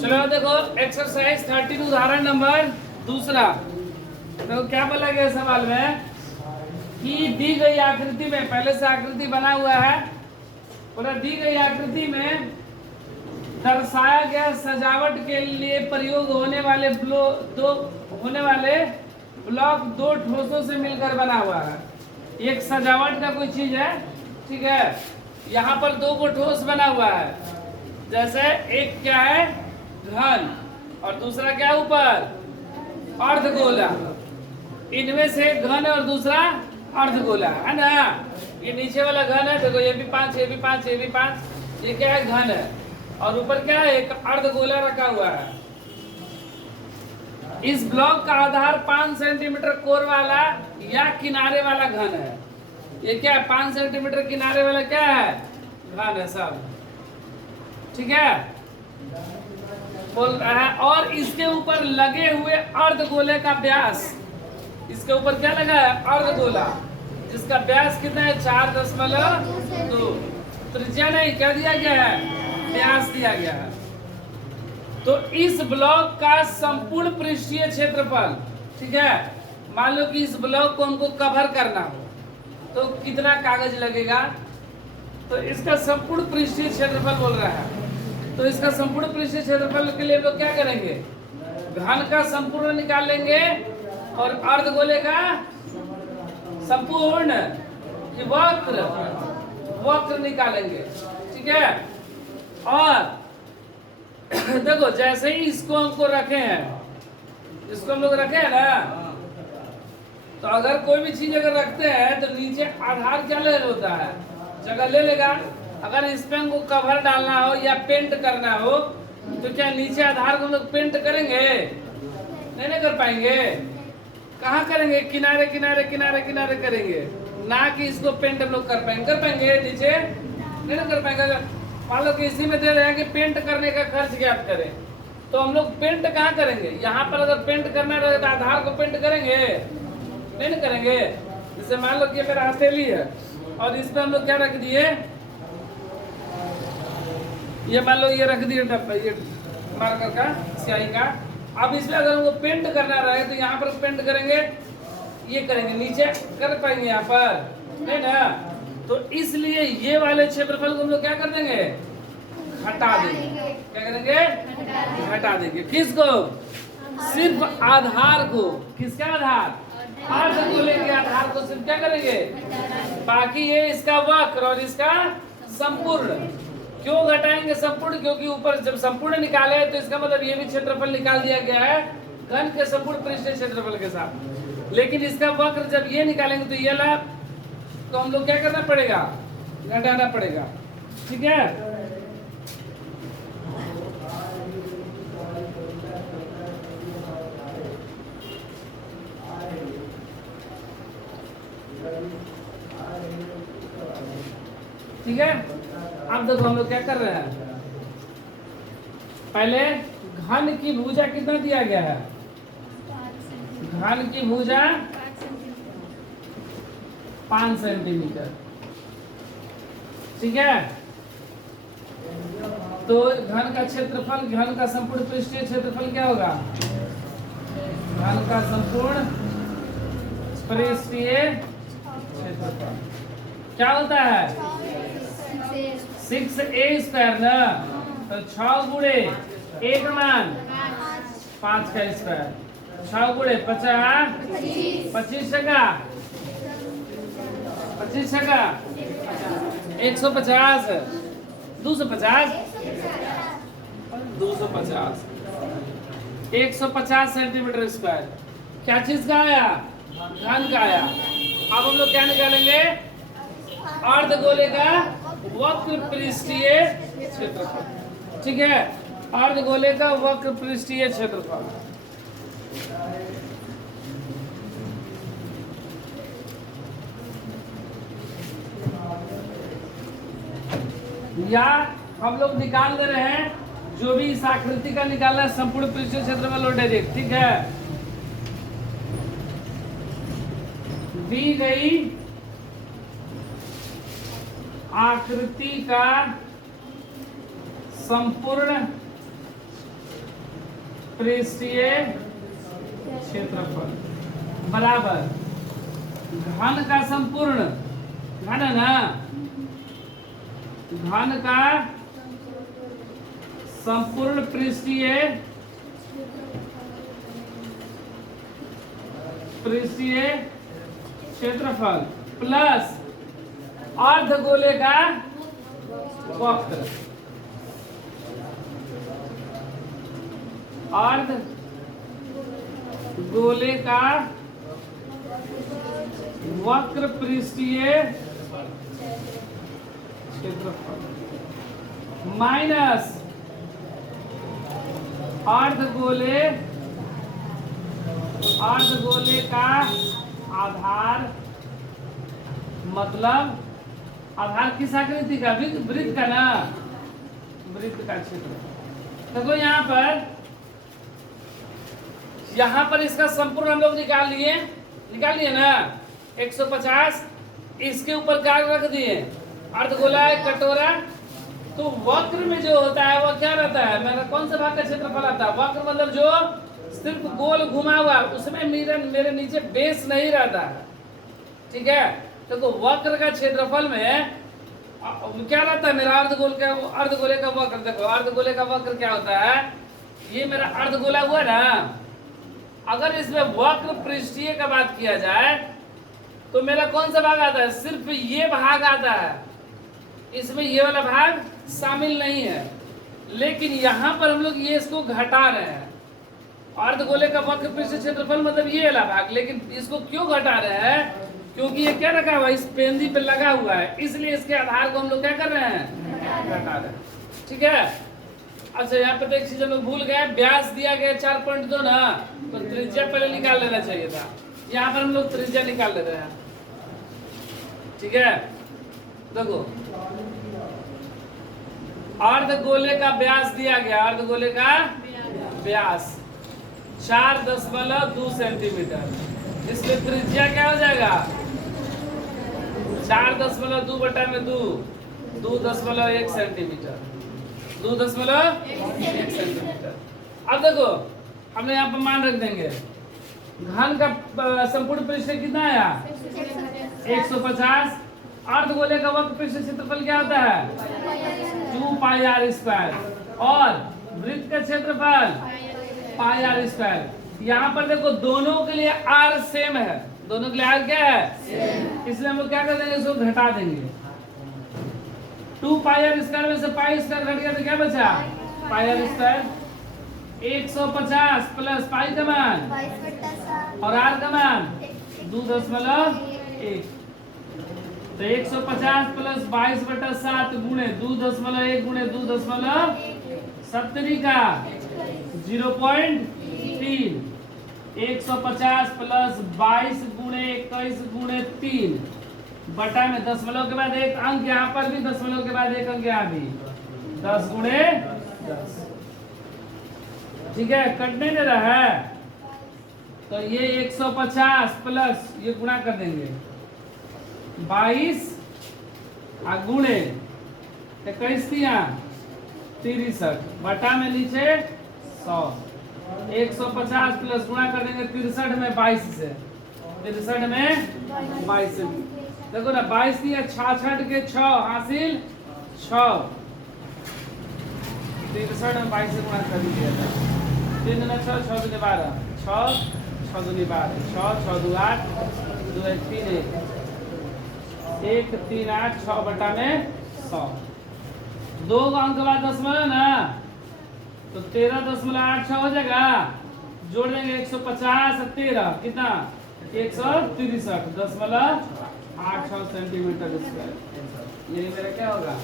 चलो देखो एक्सरसाइज 13 उदाहरण नंबर दूसरा। तो क्या बोला गया सवाल में कि दी गई आकृति में, पहले से आकृति बना हुआ है, पूरा दी गई आकृति में दर्शाया गया सजावट के लिए प्रयोग होने वाले ब्लॉक दो ठोसों से मिलकर बना हुआ है। एक सजावट का कोई चीज है, ठीक है, यहाँ पर दो को ठोस बना हुआ है। जैसे एक क्या है घन और दूसरा क्या ऊपर अर्धगोला। इनमें से घन और दूसरा अर्धगोला है ना। ये नीचे वाला घन है, देखो ये भी 5, ये भी 5, ये भी 5, ये क्या है घन है, और ऊपर क्या है एक अर्धगोला रखा हुआ है। इस ब्लॉक का आधार 5 सेंटीमीटर कोर वाला या किनारे वाला घन है। ये क्या है 5 सेंटीमीटर किनारे वाला क्या है घन है सब, ठीक है, बोल रहा है। और इसके ऊपर लगे हुए अर्धगोले का व्यास, इसके ऊपर क्या लगा है अर्धगोला, जिसका व्यास कितना है 4.2। त्रिज्या नहीं, क्या दिया गया है व्यास दिया गया है। तो इस ब्लॉक का संपूर्ण पृष्ठीय क्षेत्रफल, ठीक है, मान लो कि इस ब्लॉक को हमको कवर करना हो तो कितना कागज लगेगा, तो इसका संपूर्ण पृष्ठीय क्षेत्रफल बोल रहा है। तो इसका संपूर्ण पृष्ठीय क्षेत्रफल के लिए लोग क्या करेंगे, घन का संपूर्ण निकाल लेंगे और अर्धगोले का संपूर्ण वक्र निकालेंगे, ठीक है। और देखो जैसे ही इसको हमको रखे हैं, इसको हम लोग रखे हैं ना, तो अगर कोई भी चीज अगर रखते हैं तो नीचे आधार क्या ले होता है जगह ले लेगा। अगर इस पे हमको कवर डालना हो या पेंट करना हो तो क्या नीचे आधार को हम लोग पेंट करेंगे, नहीं ना कर पाएंगे। कहाँ करेंगे, किनारे किनारे किनारे किनारे करेंगे, ना कि इसको पेंट हम लोग कर पाएंगे नीचे नहीं ना कर पाएंगे। मान लो कि इसी में दे रहे हैं कि पेंट करने का खर्च ज्ञात करें, तो हम लोग पेंट कहाँ करेंगे, यहाँ पर अगर पेंट करना रहे तो आधार को पेंट करेंगे, नहीं ना करेंगे। जैसे मान लो कि मेरा हथेली है और इस पे हम लोग क्या रख दिए, ये मान लो ये रख दिए डब्बा, ये मार्कर का स्याही का। अब इसमें अगर हमको पेंट करना रहे तो यहाँ पर पेंट करेंगे, ये करेंगे, नीचे कर पाएंगे यहाँ पर नहीं ना। तो इसलिए ये वाले क्षेत्रफल को हम लोग क्या कर देंगे, हटा देंगे। क्या करेंगे, हटा देंगे। किसको, सिर्फ आधार को। किसका आधार, अर्धगोले के आधार को सिर्फ क्या करेंगे, बाकी ये इसका वक्र और इसका संपूर्ण। क्यों घटाएंगे संपूर्ण, क्योंकि ऊपर जब संपूर्ण निकाले तो इसका मतलब ये भी क्षेत्रफल निकाल दिया गया है घन के संपूर्ण पृष्ठीय क्षेत्रफल के साथ। लेकिन इसका वक्र जब ये निकालेंगे तो ये ला, तो हम लोग क्या करना पड़ेगा, घटाना पड़ेगा, ठीक है। ठीक है, अब देखो हम लोग क्या कर रहे हैं, पहले घन की भुजा कितना दिया गया है, घन की भुजा 5 सेंटीमीटर, ठीक है। तो घन का क्षेत्रफल, घन का संपूर्ण पृष्ठीय क्षेत्रफल क्या होगा, घन का संपूर्ण पृष्ठीय क्षेत्रफल क्या होता है 6a² ना। तो 6 गुणे a का मान 5 का स्क्वायर, 6 गुणे 50, 25 टका 25 टका 150, 250 250 150 सेंटीमीटर स्क्वायर। क्या चीज का आया, घन का आया। अब हम लोग क्या निकालेंगे, अर्धगोले का वक्र पृष्ठीय क्षेत्रफल, ठीक है, अर्धगोले का वक्र पृष्ठीय क्षेत्रफल। या हम लोग निकाल दे रहे हैं जो भी इस आकृति का निकालना है संपूर्ण पृष्ठीय क्षेत्रफल और डायरेक्ट, ठीक है। दी गई आकृति का संपूर्ण पृष्ठीय क्षेत्रफल बराबर घन का संपूर्ण, घन है ना, घन का संपूर्ण पृष्ठीय क्षेत्रफल प्लस अर्धगोले का वक्र, अर्धगोले का वक्र पृष्ठीय क्षेत्रफल माइनस अर्धगोले का आधार, मतलब आधार किस आकृति का, वृत्त का ना, वृत्त का क्षेत्र। देखो यहाँ पर इसका संपूर्ण हम लोग निकाल लिए ना 150, इसके ऊपर क्या रख दिए, अर्धगोला कटोरा। तो वक्र में जो होता है वो क्या रहता है, मेरा कौन सा भाग का क्षेत्रफल आता है, वक्र मतलब जो सिर्फ गोल घुमा हुआ, उसमें मेरे नीचे बेस नहीं रहता है, ठीक है। तो वक्र का क्षेत्रफल में क्या रहता है, मेरा अर्धगोले का वक्र। देखो अर्धगोले का वक्र क्या होता है, ये मेरा अर्धगोला हुआ ना, अगर इसमें वक्र पृष्ठीय का बात किया जाए तो मेरा कौन सा भाग आता है, सिर्फ ये भाग आता है, इसमें ये वाला भाग शामिल नहीं है। लेकिन यहाँ पर हम लोग ये इसको घटा रहे हैं, अर्धगोले का वक्र पृष्ठीय क्षेत्रफल मतलब ये वाला भाग, लेकिन इसको क्यों घटा रहे हैं, क्योंकि ये क्या रखा हुआ है, इस पेंदी पे लगा हुआ है, इसलिए इसके आधार को हम लोग क्या कर रहे हैं, घटा रहे हैं, ठीक है। अच्छा यहाँ पे एक चीज हम लोग भूल गए, व्यास दिया गया 4.2 ना, तो त्रिज्या पहले निकाल लेना चाहिए था, यहाँ पर हम लोग त्रिज्या निकाल ले रहे हैं, ठीक है। देखो अर्धगोले का व्यास दिया गया, अर्धगोले का व्यास 4.2 सेंटीमीटर, इसमें त्रिज्या क्या हो जाएगा 4.2 बटा में 2.1 सेंटीमीटर, 2.1 सेंटीमीटर। अब देखो हमने यहाँ पर मान रख देंगे, घन का संपूर्ण पृष्ठ कितना आया 150, अर्धगोले का वक्र पृष्ठ क्षेत्रफल क्या होता है 2 पाई आर स्क्वायर, और वृत्त का क्षेत्रफल पाई आर स्क्वायर। यहाँ पर देखो दोनों के लिए आर सेम है, दोनों के लिए आर क्या है, इसलिए हम लोग क्या कर देंगे, इसको घटा देंगे। 2 पाई आर स्क्वायर में से पाई स्क्वायर घट गया तो क्या बचा, पाई आर स्क्वायर। 150 प्लस पाई का मान और आर का मान 2.1, तो 150 प्लस 22/7 गुणे 2.1 गुणे 2.70 का 0.3, 150 प्लस 22 गुणे 21 गुणे 3 बटा में दशमलव के बाद एक अंक, यहाँ पर भी दशमलव के बाद एक अंक, यहाँ भी 10 गुणे 10, ठीक है, कटने दे रहा है। तो ये 150 प्लस ये गुणा कर देंगे 22 गुणे 21 63 बटा में नीचे 100, 150 प्लस गुणा कर देंगे 63 में 22 से, 63 में 22 से, देखो ना 22 दिया 66 के 6 हासिल 6, 63 में 22 से गुणा कर दिया था, 3 6 6 2 12 6 6 2 12 6 6 2 8 2 1 3 1 3 8 6 बटा में 100, 2 अंक के बाद दशमलव ना, तो 13.86 हो जाएगा, जोड़ देंगे 150 13 कितना 163.86 सेंटीमीटर स्क्वायर, ये मेरा क्या होगा